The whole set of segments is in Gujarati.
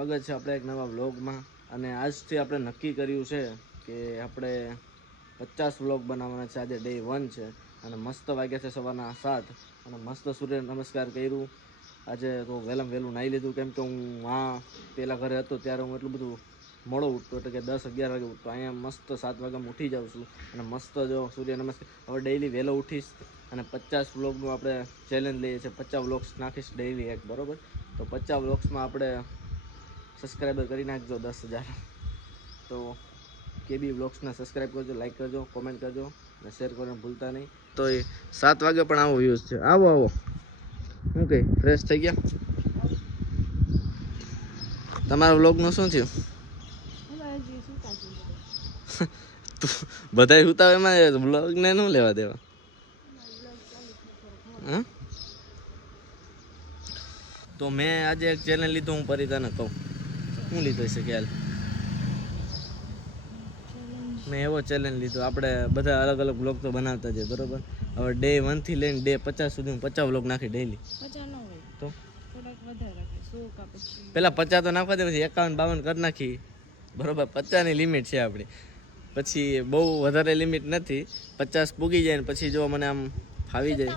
સ્વાગત છે આપણે એક નવા વ્લોગમાં. અને આજથી આપણે નક્કી કર્યું છે કે આપણે 50 વ્લોગ બનાવવાના છે. આજે ડે 1 છે અને મસ્ત વાગ્યા છે સવારના 7 અને મસ્ત સૂર્ય નમસ્કાર કર્યું. આજે તો વહેલું નાહી લીધું, કેમ કે હું પહેલાં ઘરે હતો ત્યારે હું એટલું બધું મોડો ઉઠતો, એટલે કે 10-11 વાગે ઉઠતો. અહીંયા મસ્ત 7 વાગ્યામાં ઉઠી જાઉં છું અને મસ્ત જો સૂર્ય નમસ્કાર. હવે ડેઈલી વહેલો ઉઠીશ અને 50 વ્લોગનું આપણે ચેલેન્જ લઈએ છીએ. 50 વ્લોગ્સ નાખીશ ડેઈલી એક, બરાબર? તો 50 વ્લોગ્સમાં આપણે સબસ્ક્રાઈબર કરી નાખજો 10,000. તો કેબી વ્લોગ્સને સબસ્ક્રાઈબ કરજો, લાઈક કરજો, કોમેન્ટ કરજો અને શેર કરવાનું ભૂલતા નહીં. તો એ 7 વાગે પણ આવો વ્યૂઝ છે. આવો શું કહે, ફ્રેશ થઈ ગયા? તમારા વ્લોગનું શું થયું? બધા સુતા એમાં વ્લોગને શું લેવા દેવા? હા, તો મેં આજે એક ચેલેન્જ લીધું. હું પરિતાને કહું શું લીધો છે કે મેં એવો ચેલેન્જ લીધો. આપણે બધા અલગ અલગ વ્લોગ તો બનાવતા જઈએ, બરાબર? હવે ડે 1 થી લઈને ડે 50 સુધી હું 50 વ્લોગ નાખી ડેઈલી. તો પેલા 50 તો નાખવા દે, પછી 51-52 કરી નાખી, બરાબર? 50ની લિમિટ છે આપણી. પછી બહુ વધારે લિમિટ નથી. 50 પૂગી જાય ને પછી જો મને આમ ફાવી જાય.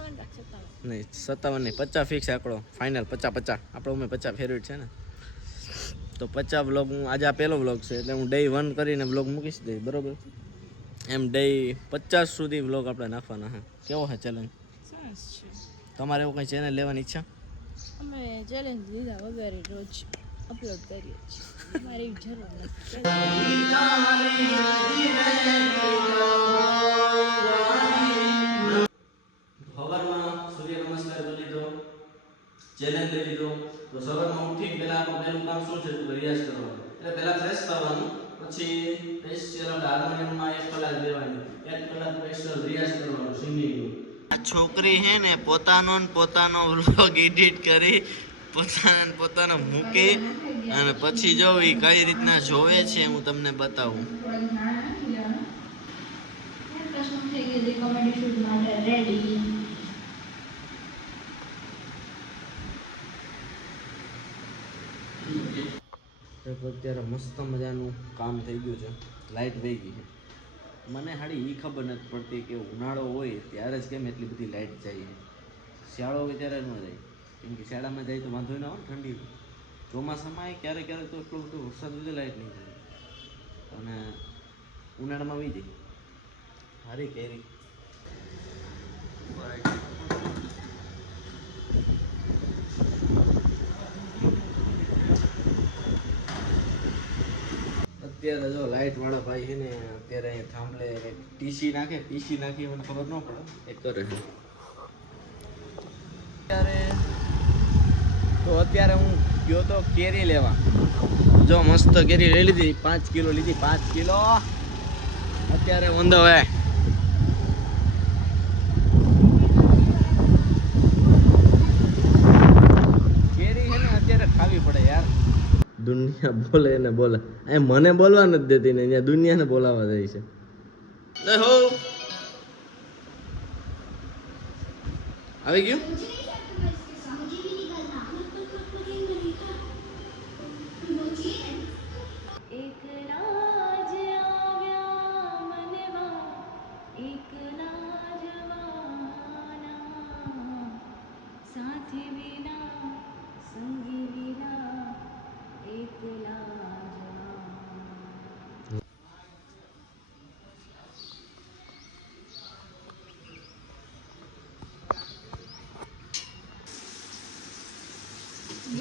નહીં 57 નહીં, 50 ફિક્સ આંકડો, ફાઇનલ 50 આપણો. મેં 50 ફેવરેટ છે ને, તો 50 વ્લોગ હું આજે આ પહેલો વ્લોગ છે એટલે હું ડે 1 કરીને વ્લોગ મૂકીશ દઈશ, બરાબર? એમ ડે 50 સુધી વ્લોગ આપણે નાખવાના. હા, કેવો છે ચેલેન્જ? તમારે એવું કંઈ ચેનલ લેવાની ઈચ્છા? અમે ચેલેન્જ લીધા વગર રોજ અપલોડ કરીએ છીએ, મારી જરૂર નથી. સવારમાં સૂર્ય નમસ્કાર કરી લીધો, ચેલેન્જ લઈ લીધો. તો સવારમાં ઉઠી પહેલા આપણું પહેલું કામ શું છે? તો રિયાઝ કરવાનું. એટલે પહેલા ફ્રેશ થવાનું, પછી સ્પેશિયલ આપણે હાર્મોનિયમમાં 1 કલાક દેવાની, 1 કલાક સ્પેશિયલ રિયાઝ કરવાનું સિંગિંગનું. આ છોકરી હે ને પોતાનો વ્લોગ એડિટ કરી પોતાનો મૂકી અને પછી જો એ કઈ રીતના જોવે છે હું તમને બતાવું. અત્યારે મસ્ત મજાનું કામ થઈ ગયું છે. લાઇટ વહી ગઈ છે. મને હાડી એ ખબર નથી પડતી કે ઉનાળો હોય ત્યારે જ કેમ એટલી બધી લાઇટ જાય છે. શિયાળો હોય ત્યારે ન જાય, કેમ કે શિયાળામાં જાય તો વાંધો ના આવે, ઠંડી. ચોમાસામાં ક્યારેક તો એટલો બધો વરસાદ હોય લાઇટ નહીં જાય અને ઉનાળામાં વહી જાય. હારી કેરી અત્યારે જો લાઇટ વાળા ભાઈ છે ને અત્યારે અહીંયા થાંભલે ટીસી નાખી મને ખબર ન પડે એ કરે છે. અત્યારે હું ગયો તો કેરી લેવા. જો મસ્ત કેરી લઈ લીધી, 5 કિલો લીધી, 5 કિલો. અત્યારે ઓન ધ વે. કેરી છે ને અત્યારે ખાવી પડે યાર. દુનિયા બોલે ને બોલે, અહીં મને બોલવા નથી દેતી ને અહીંયા દુનિયાને બોલાવા જાય છે. આવી ગયું?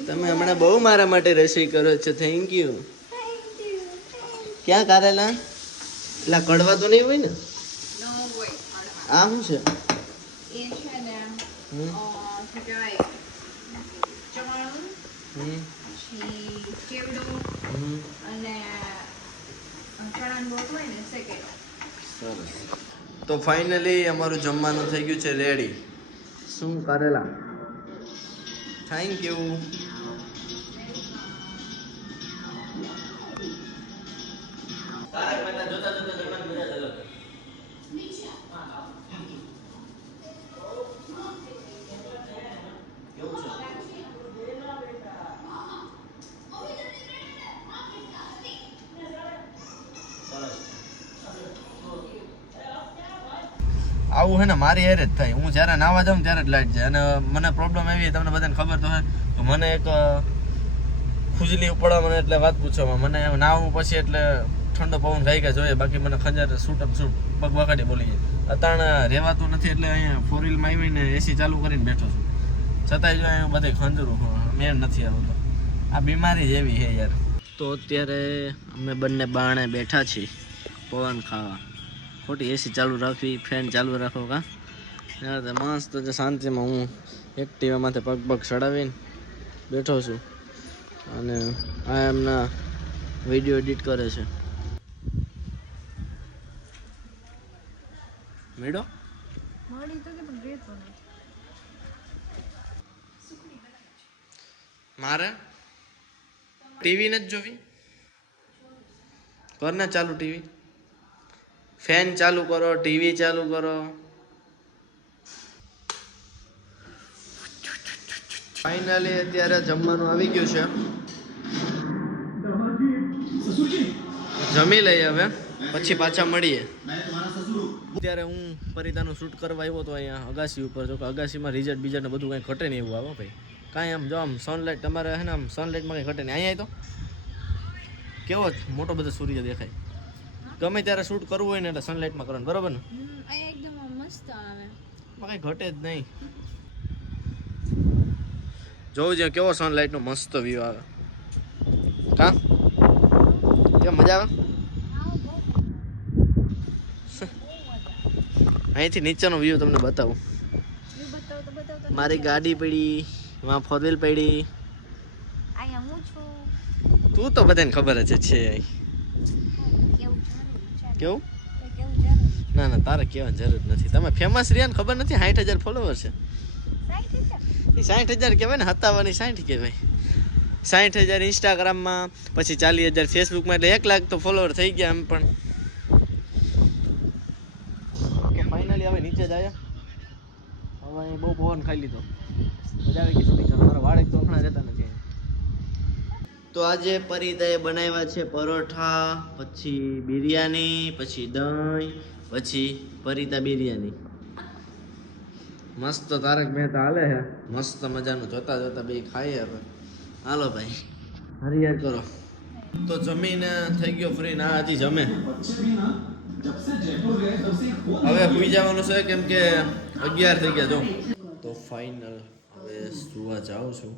તમે હમણાં બહુ મારા માટે રસોઈ કરો છો, થેન્ક યુ. ક્યાં કારેલા? એટલે કડવા તો નહીં હોય ને? આ શું છે? સરસ. તો ફાઇનલી અમારું જમવાનું થઈ ગયું છે રેડી. શું કારેલા? Thank you. આવું હે ને મારી હારે જ થાય. હું જ્યારે નાવા જાઉં ત્યારે જ લાઈટ જાય. અને મને પ્રોબ્લેમ એવી તમને બધાને ખબર તો હોય તો મને એક ખુજલી ઉપડવા મને એટલે વાત પૂછવામાં મને નાવું પછી એટલે ઠંડો પવન ખાઈ ગયા જોઈએ. બાકી મને ખંજર સૂટ પગ વગાડી બોલી જાય. અત્યારે રહેવાતું નથી એટલે અહીંયા 4 વ્હીલમાં આવીને એસી ચાલુ કરીને બેઠો છું. છતાંય જો અહીંયા બધે ખંજરું મેળ નથી આવતો. આ બીમારી જેવી છે યાર. તો અત્યારે અમે બંને બાણે બેઠા છીએ પવન ખાવા. ખોટી એસી ચાલુ રાખવી, ફેન ચાલુ રાખો કા મસ્ત જે શાંતિમાં હું એક્ટિવામાંથી પગ ચડાવીને બેઠો છું. અને આ એમના વિડીયો એડિટ કરે છે. મેડો મારે ટીવી નથી જોવી. કર ને ચાલુ ટીવી, ફેન ચાલુ કરો, ટીવી ચાલુ કરો. ફાઇનલી અત્યારે જમવાનું આવી ગયું છે. જમી લઈએ હવે, પછી પાછા મળીએ. અત્યારે હું પરિતાનું શૂટ કરવા આવ્યો હતો અહીંયા અગાસી ઉપર. જો કે અગાસીમાં રિઝલ્ટ બીજટ ને બધું કંઈ ઘટે નહીં એવું આવે ભાઈ. કાંઈ આમ જો આમ સનલાઇટ તમારે હે ને આમ સનલાઇટમાં કંઈ ઘટે નહીં. અહીંયા તો કેવો મોટો બધો સૂર્ય દેખાય. ગમે ત્યારે શૂટ કરવું હોય ને એટલે સનલાઇટમાં કરવાનું, બરોબર ને? એકદમ મસ્ત આવે, કંઈ ઘટે જ નહીં. જોવું જોઈએ કેવો સનલાઇટનો મસ્ત વ્યૂ આવે. કા કેમ મજા આવે? અહીંથી નીચેનો વ્યૂ તમને બતાવું. મારી ગાડી પડી, એમાં 4 વ્હીલ પડી. અહીંયા હું છું. તું તો બધાને ખબર જ છે. કેવું? ના ના, તારે કહેવાની જરૂર નથી. તમે ફેમસ રહ્યા ને ખબર નથી? 60,000 ફોલોવર છે. 60,000 કહેવાય ને, 57 કહેવાય. 60,000 ઇન્સ્ટાગ્રામમાં, પછી 40,000 ફેસબુકમાં, એટલે 1 લાખ તો ફોલોવર થઈ ગયા એમ પણ. ઓકે ફાઇનલી હવે નીચે જ આવ્યા. હવે અહીં બહુ પવન ખાઈ લીધો. મજા આવી ગઈ શૂટિંગ કરવા. મારા વાળ એક તોફણા રહેતા નથી. તો આજે પરિતાએ બનાવ્યા છે પરોઠા, પછી બિરયાની, પછી દહીં, પછી પરિતા બિરયાની. મસ્ત તારક મહેતા હાલે છે. મસ્ત મજાનું જોતા જોતા બે ખાઈએ હવે. હાલો ભાઈ હરિયાર કરો. તો જમીને થઈ ગયો ફ્રી. ના હજી જમે. હવે સુઈ જવાનું છે કેમ કે 11 થઈ ગયા. જો તો ફાઇનલ હવે સુવા જાઉં છું.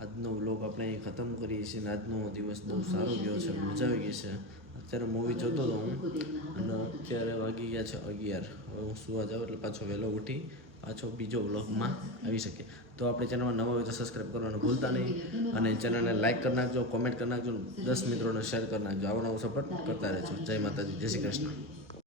આજનો વ્લોગ આપણે અહીં ખતમ કરીએ છીએ. આજનો દિવસ બહુ સારો ગયો છે, મજા આવી ગઈ છે. અત્યારે મૂવી જોતો હતો હું અને અત્યારે વાગી ગયા છે 11. હવે હું સુવા જાઉં એટલે પાછો વહેલો ઉઠી પાછો બીજો વ્લોગમાં આવી શકે. તો આપણી ચેનલમાં નવા હોય તો સબસ્ક્રાઈબ કરવાનું ભૂલતા નહીં. અને ચેનલને લાઇક કરી નાખજો, કોમેન્ટ કરી નાખજો, 10 મિત્રોને શેર કરી નાખજો. આવો નવો સપોર્ટ કરતા રહેજો. જય માતાજી, જય શ્રી કૃષ્ણ.